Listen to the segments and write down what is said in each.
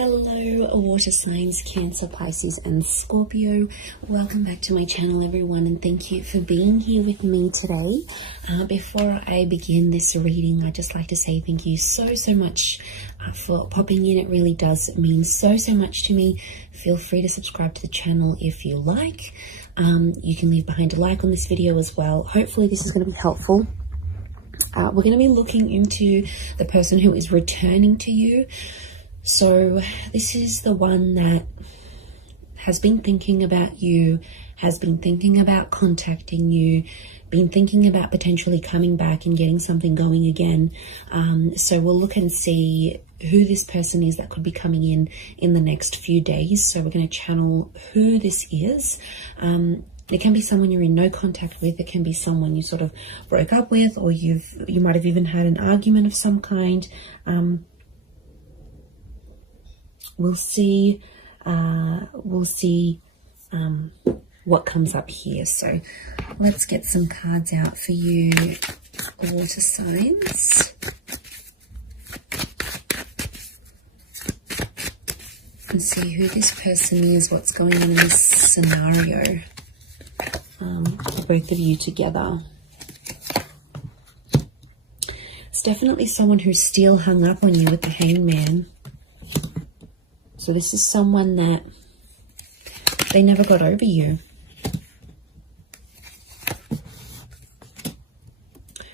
Hello water signs, Cancer, Pisces and Scorpio. Welcome back to my channel everyone, and thank you for being here with me today. Before I begin this reading, I'd just like to say thank you so much for popping in. It really does mean so much to me. Feel free to subscribe to the channel if you like. You can leave behind a like on this video as well. Hopefully this is going to be helpful. We're going to be looking into the person who is returning to you. So this is the one that has been thinking about you, has been thinking about contacting you, been thinking about potentially coming back and getting something going again. So we'll look and see who this person is that could be coming in the next few days. So we're going to channel who this is. It can be someone you're in no contact with. It can be someone you sort of broke up with, or you might have even had an argument of some kind. We'll see what comes up here. So let's get some cards out for you, water signs. And see who this person is, what's going on in this scenario for both of you together. It's definitely someone who's still hung up on you with the Hangman. So this is someone that they never got over you.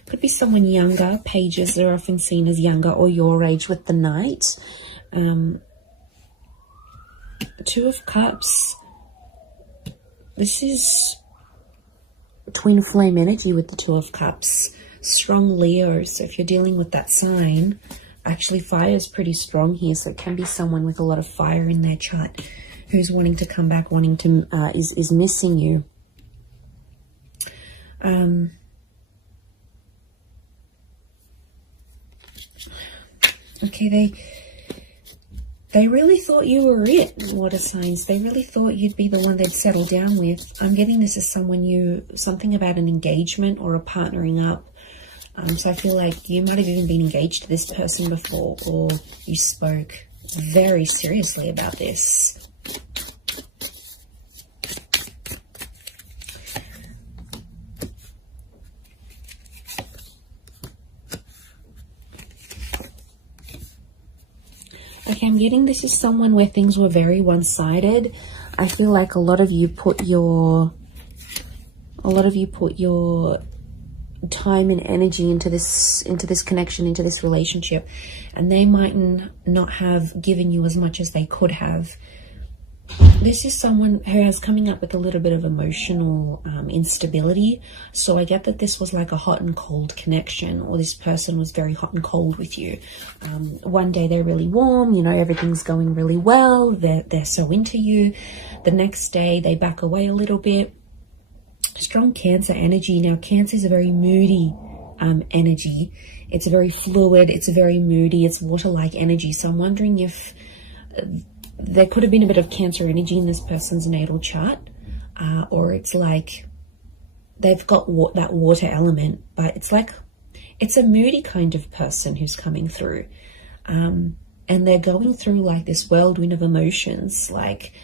Could be someone younger. Pages are often seen as younger or your age with the Knight. Two of Cups. This is twin flame energy with the Two of Cups. Strong Leo. So if you're dealing with that sign, actually fire is pretty strong here. So it can be someone with a lot of fire in their chart who's wanting to come back, wanting to is missing you. Okay, they really thought you were it, water signs. They really thought you'd be the one they'd settle down with. I'm getting this as something about an engagement or a partnering up. So I feel like you might have even been engaged to this person before, or you spoke very seriously about this. Okay, I'm getting this is someone where things were very one-sided. I feel like a lot of you put your time and energy into this connection, into this relationship, and they might not have given you as much as they could have. This is someone who is coming up with a little bit of emotional instability. So I get that this was like a hot and cold connection, or this person was very hot and cold with you. One day they're really warm, you know, everything's going really well, they're so into you. The next day they back away a little bit. Strong Cancer energy. Now, Cancer is a very moody energy. It's very fluid. It's very moody. It's water-like energy. So I'm wondering if there could have been a bit of Cancer energy in this person's natal chart, or it's like they've got that water element, but it's a moody kind of person who's coming through, and they're going through like this whirlwind of emotions. Like,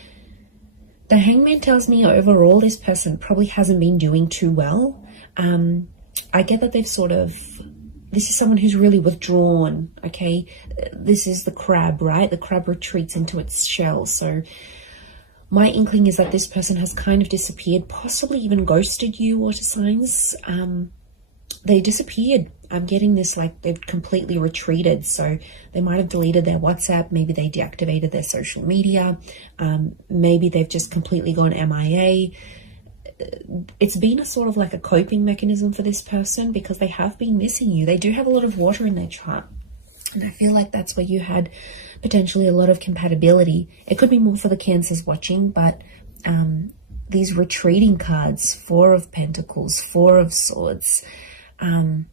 the Hangman tells me overall this person probably hasn't been doing too well. I get that this is someone who's really withdrawn, okay? This is the crab, right? The crab retreats into its shell. So my inkling is that this person has kind of disappeared, possibly even ghosted you, water signs. They disappeared. I'm getting this like they've completely retreated. So they might have deleted their WhatsApp. Maybe they deactivated their social media. Maybe they've just completely gone MIA. It's been a sort of like a coping mechanism for this person because they have been missing you. They do have a lot of water in their chart. And I feel like that's where you had potentially a lot of compatibility. It could be more for the Cancers watching, but these retreating cards, Four of Pentacles, Four of Swords, and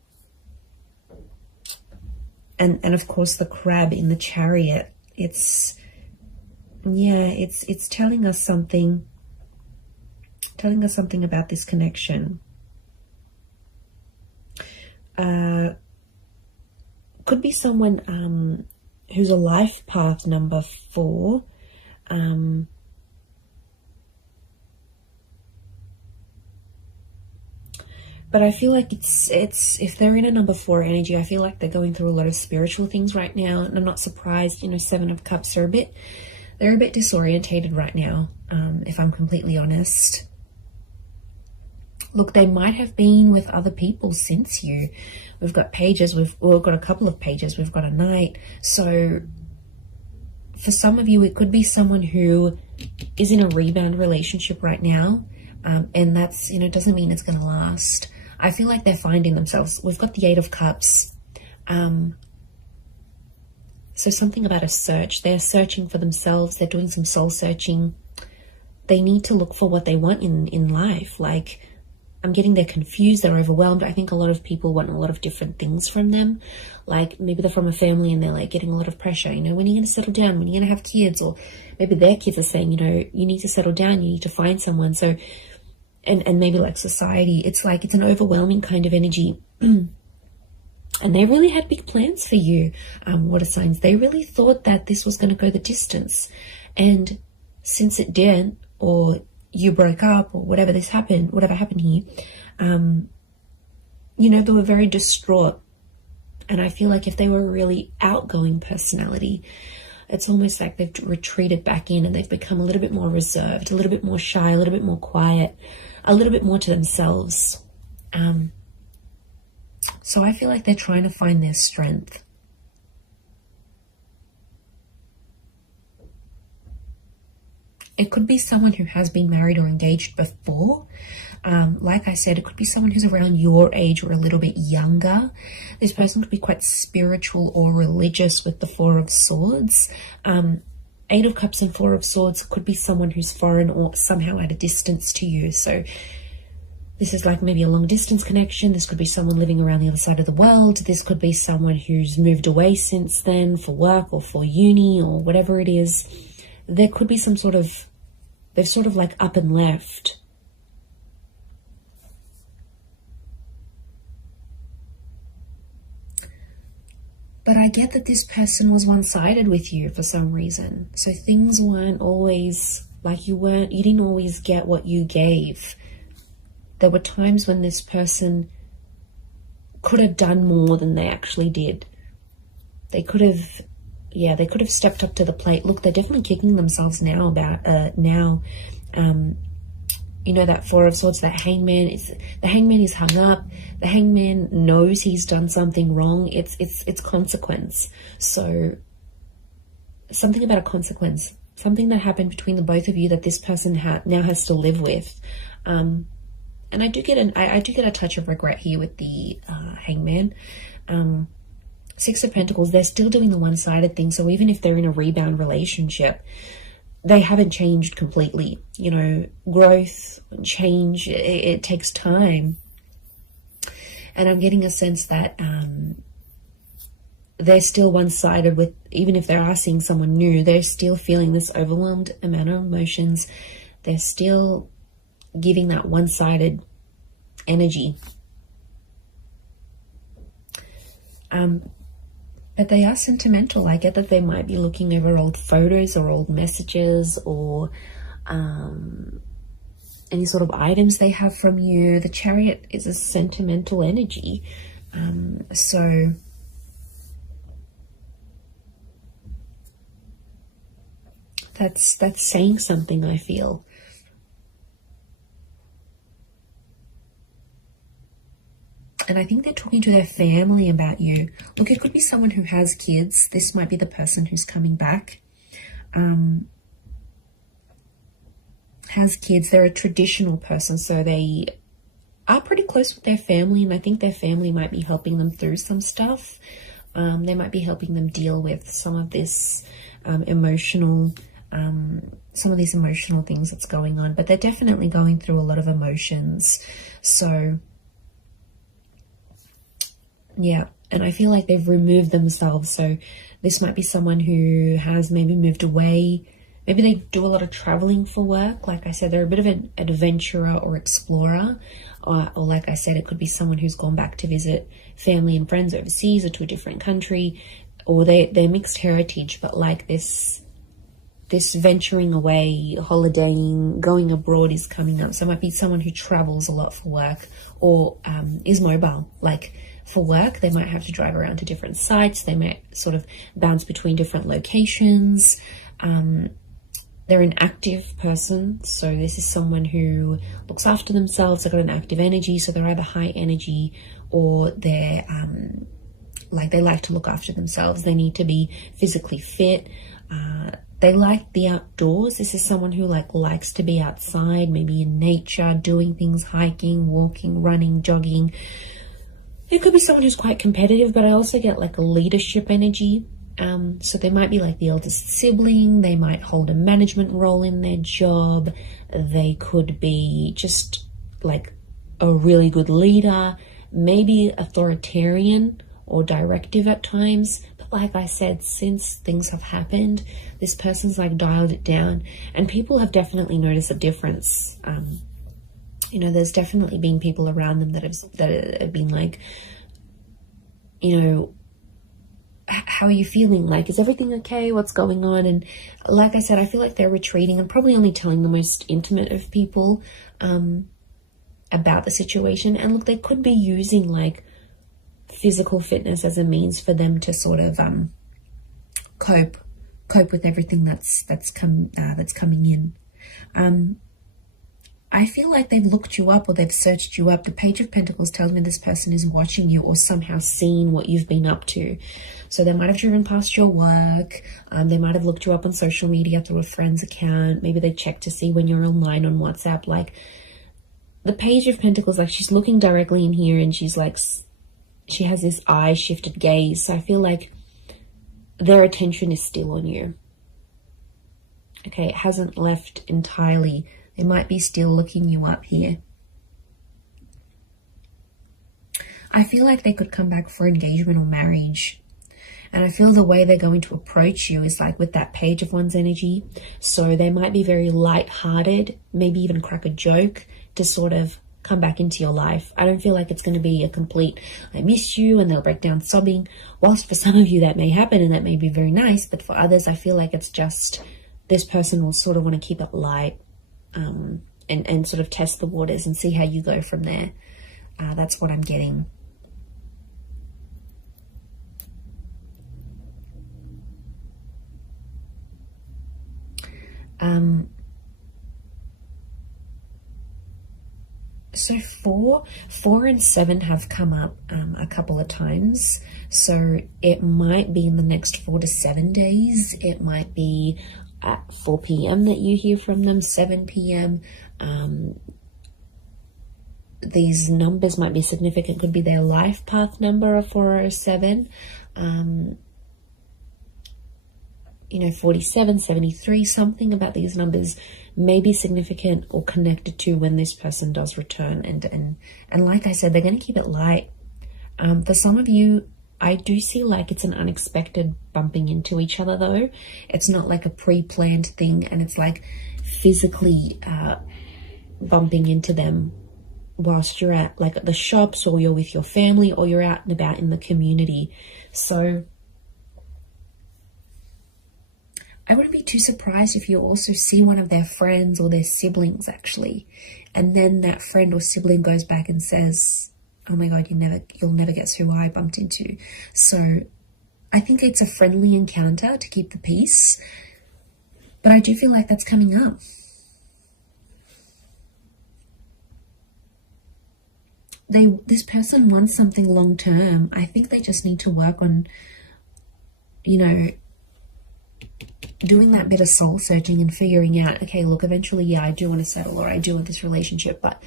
of course the crab in the Chariot. It's telling us something about this connection. Could be someone who's a life path number 4. But I feel like it's if they're in a number 4 energy, I feel like they're going through a lot of spiritual things right now. And I'm not surprised, you know, 7 of Cups are they're a bit disorientated right now, if I'm completely honest. Look, they might have been with other people since you. We've got pages, we've got a couple of pages, we've got a knight. So for some of you, it could be someone who is in a rebound relationship right now. And that's, you know, doesn't mean it's going to last. I feel like they're finding themselves. We've got the 8 of Cups. So something about a search. They're searching for themselves. They're doing some soul searching. They need to look for what they want in life. Like, I'm getting they're confused. They're overwhelmed. I think a lot of people want a lot of different things from them. Like, maybe they're from a family and they're like getting a lot of pressure. You know, when are you going to settle down? When are you going to have kids? Or maybe their kids are saying, you know, you need to settle down. You need to find someone. So... And maybe like society, it's like it's an overwhelming kind of energy. And they really had big plans for you, water signs. They really thought that this was going to go the distance. And since it didn't, or you broke up, or whatever happened here, you know, they were very distraught. And I feel like if they were a really outgoing personality, it's almost like they've retreated back in and they've become a little bit more reserved, a little bit more shy, a little bit more quiet, a little bit more to themselves. So I feel like they're trying to find their strength. It could be someone who has been married or engaged before. Like I said, it could be someone who's around your age or a little bit younger. This person could be quite spiritual or religious with the 4 of Swords. 8 of Cups and 4 of Swords could be someone who's foreign or somehow at a distance to you. So this is like maybe a long distance connection. This could be someone living around the other side of the world. This could be someone who's moved away since then for work or for uni or whatever it is. There could be some sort of, they've sort of like up and left. But I get that this person was one-sided with you for some reason. So things weren't always like you didn't always get what you gave. There were times when this person could have done more than they actually did. They could have stepped up to the plate. Look, they're definitely kicking themselves now about you know, that 4 of Swords, the hangman is hung up. The hangman knows he's done something wrong. It's consequence. So something about a consequence, something that happened between the both of you that this person now has to live with. And I do get a touch of regret here with the hangman. 6 of Pentacles, they're still doing the one-sided thing. So even if they're in a rebound relationship, they haven't changed completely. You know, growth, change, it takes time. And I'm getting a sense that they're still one-sided with, even if they are seeing someone new, they're still feeling this overwhelmed amount of emotions. They're still giving that one-sided energy. But they are sentimental. I get that they might be looking over old photos or old messages or any sort of items they have from you. The Chariot is a sentimental energy. So that's saying something, I feel. And I think they're talking to their family about you. Look, it could be someone who has kids. This might be the person who's coming back. Has kids. They're a traditional person, so they are pretty close with their family, and I think their family might be helping them through some stuff. They might be helping them deal with some of this emotional things that's going on, but they're definitely going through a lot of emotions. So yeah, and I feel like they've removed themselves. So this might be someone who has maybe moved away. Maybe they do a lot of traveling for work. Like I said, they're a bit of an adventurer or explorer. Or like I said, it could be someone who's gone back to visit family and friends overseas or to a different country. or they're mixed heritage, but like this venturing away, holidaying, going abroad is coming up. So it might be someone who travels a lot for work, or is mobile. Like for work, they might have to drive around to different sites. They might sort of bounce between different locations. They're an active person. So this is someone who looks after themselves. They've got an active energy. So they're either high energy, or they're like they like to look after themselves. They need to be physically fit. They like the outdoors. This is someone who likes to be outside, maybe in nature, doing things, hiking, walking, running, jogging. It could be someone who's quite competitive, but I also get like a leadership energy. So they might be like the eldest sibling. They might hold a management role in their job. They could be just like a really good leader, maybe authoritarian or directive at times. But like I said, since things have happened, this person's like dialed it down, and people have definitely noticed a difference. You know, there's definitely been people around them that have been like, you know, how are you feeling? Like, is everything okay? What's going on? And like I said, I feel like they're retreating and probably only telling the most intimate of people about the situation. And look, they could be using like physical fitness as a means for them to sort of cope with everything that's coming in. I feel like they've looked you up, or they've searched you up. The Page of Pentacles tells me this person is watching you, or somehow seen what you've been up to. So they might have driven past your work. They might have looked you up on social media through a friend's account. Maybe they checked to see when you're online on WhatsApp. Like, the Page of Pentacles, like, she's looking directly in here, and she's like, she has this eye shifted gaze. So I feel like their attention is still on you. Okay, it hasn't left entirely. They might be still looking you up here. I feel like they could come back for engagement or marriage. And I feel the way they're going to approach you is like with that Page of Wands energy. So they might be very light-hearted, maybe even crack a joke to sort of come back into your life. I don't feel like it's going to be a complete, I miss you, and they'll break down sobbing. Whilst for some of you that may happen and that may be very nice, but for others, I feel like it's just this person will sort of want to keep it light. And sort of test the waters and see how you go from there. That's what I'm getting. So 4 and 7 have come up a couple of times. So it might be in the next 4 to 7 days. It might be at 4 p.m. that you hear from them, 7 p.m. These numbers might be significant. Could be their life path number of 4 or 7. You know, 47, 73, something about these numbers may be significant or connected to when this person does return. And like I said, they're going to keep it light. For some of you, I do see like it's an unexpected bumping into each other though. It's not like a pre-planned thing, and it's like physically bumping into them whilst you're at like at the shops, or you're with your family, or you're out and about in the community. So I wouldn't be too surprised if you also see one of their friends or their siblings actually, and then that friend or sibling goes back and says, oh my God, you'll never guess who I bumped into. So I think it's a friendly encounter to keep the peace, but I do feel like that's coming up. This person wants something long term. I think they just need to work on, you know, doing that bit of soul searching and figuring out, okay, look, eventually, yeah, I do want to settle, or I do want this relationship, but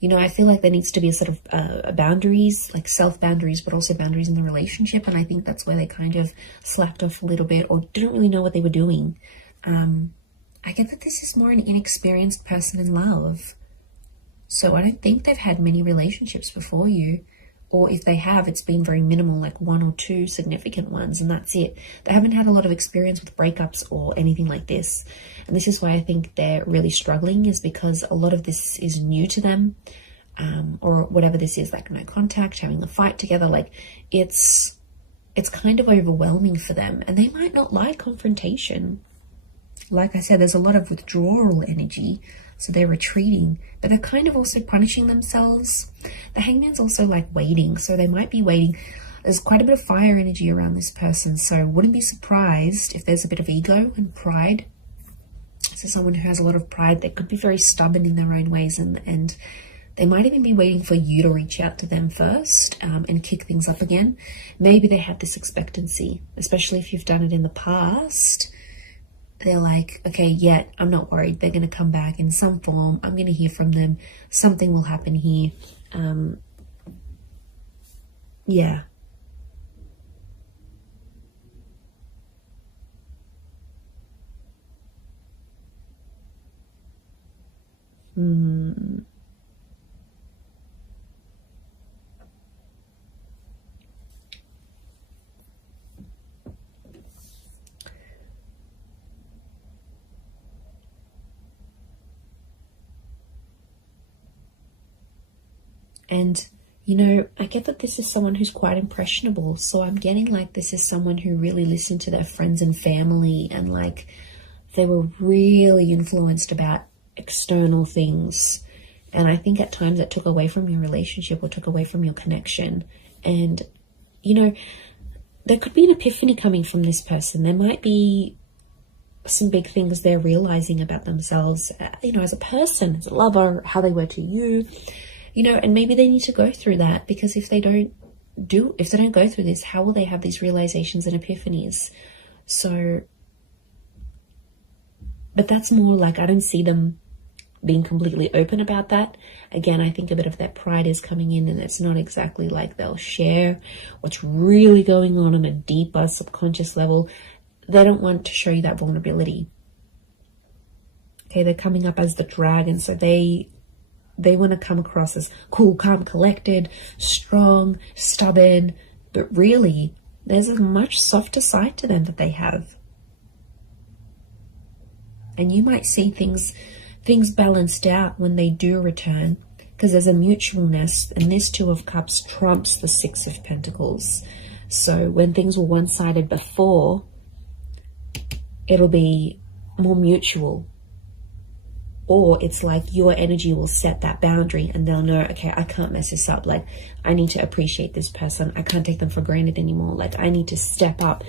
you know, I feel like there needs to be a sort of boundaries, like self-boundaries, but also boundaries in the relationship. And I think that's where they kind of slacked off a little bit, or didn't really know what they were doing. I get that this is more an inexperienced person in love. So I don't think they've had many relationships before you. Or if they have, it's been very minimal, like 1 or 2 significant ones, and that's it. They haven't had a lot of experience with breakups or anything like this. And this is why I think they're really struggling, is because a lot of this is new to them, or whatever this is, like no contact, having a fight together. Like it's it's kind of overwhelming for them, and they might not like confrontation. Like I said, there's a lot of withdrawal energy, so they're retreating, but they're kind of also punishing themselves. The Hangman's also like waiting, so they might be waiting. There's quite a bit of fire energy around this person, so wouldn't be surprised if there's a bit of ego and pride. So someone who has a lot of pride, they could be very stubborn in their own ways, and they might even be waiting for you to reach out to them first and kick things up again. Maybe they have this expectancy, especially if you've done it in the past. They're like, okay, yeah, I'm not worried. They're going to come back in some form. I'm going to hear from them. Something will happen here. Yeah. And, you know, I get that this is someone who's quite impressionable. So I'm getting like this is someone who really listened to their friends and family, and like they were really influenced about external things. And I think at times it took away from your relationship or took away from your connection. And, you know, there could be an epiphany coming from this person. There might be some big things they're realizing about themselves, you know, as a person, as a lover, how they were to you. You know, and maybe they need to go through that, because if they don't go through this, how will they have these realizations and epiphanies? So, but that's more like, I don't see them being completely open about that. Again, I think a bit of that pride is coming in, and it's not exactly like they'll share what's really going on a deeper subconscious level. They don't want to show you that vulnerability. Okay, they're coming up as the dragon, so they want to come across as cool, calm, collected, strong, stubborn, but really there's a much softer side to them that they have. And you might see things balanced out when they do return, because there's a mutualness, and this Two of Cups trumps the Six of Pentacles. So when things were one-sided before, it'll be more mutual. Or it's like your energy will set that boundary, and they'll know, okay, I can't mess this up. Like, I need to appreciate this person. I can't take them for granted anymore. Like, I need to step up.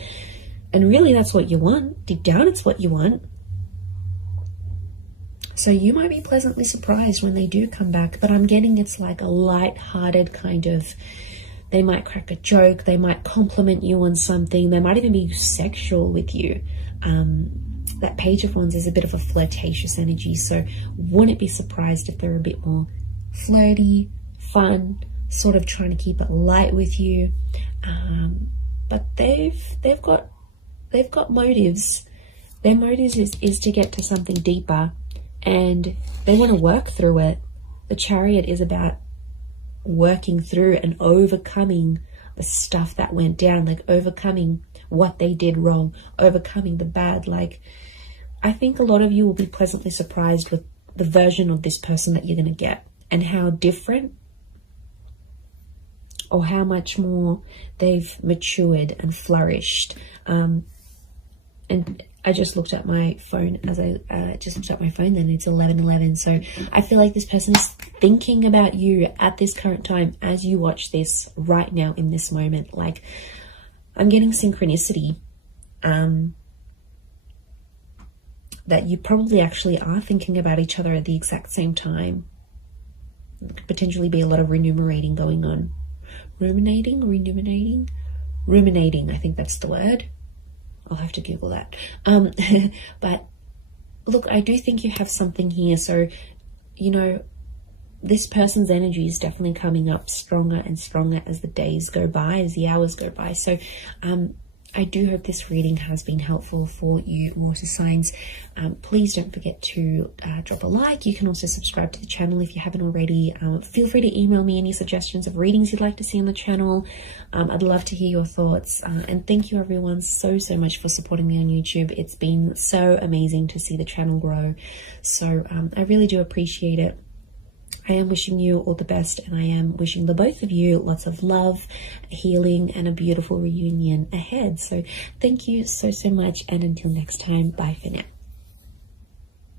And really, that's what you want. Deep down, it's what you want. So you might be pleasantly surprised when they do come back. But I'm getting it's like a light-hearted kind of, they might crack a joke. They might compliment you on something. They might even be sexual with you. That Page of Wands is a bit of a flirtatious energy, so wouldn't be surprised if they're a bit more flirty, fun, sort of trying to keep it light with you. But they've got motives. Their motives is to get to something deeper, and they want to work through it. The Chariot is about working through and overcoming the stuff that went down, like overcoming what they did wrong, overcoming the bad. Like, I think a lot of you will be pleasantly surprised with the version of this person that you're going to get, and how different or how much more they've matured and flourished. And I just looked at my phone then it's 11:11. So I feel like this person is thinking about you at this current time as you watch this right now in this moment. Like, I'm getting synchronicity, that you probably actually are thinking about each other at the exact same time. There could potentially be a lot of ruminating going on. Ruminating, I think that's the word. I'll have to Google that. But look, I do think you have something here. So, you know, this person's energy is definitely coming up stronger and stronger as the days go by, as the hours go by. So I do hope this reading has been helpful for you, water signs. Please don't forget to drop a like. You can also subscribe to the channel if you haven't already. Feel free to email me any suggestions of readings you'd like to see on the channel. I'd love to hear your thoughts. And thank you everyone so much for supporting me on YouTube. It's been so amazing to see the channel grow. So I really do appreciate it. I am wishing you all the best, and I am wishing the both of you lots of love, healing, and a beautiful reunion ahead. So thank you so much, and until next time, bye for now.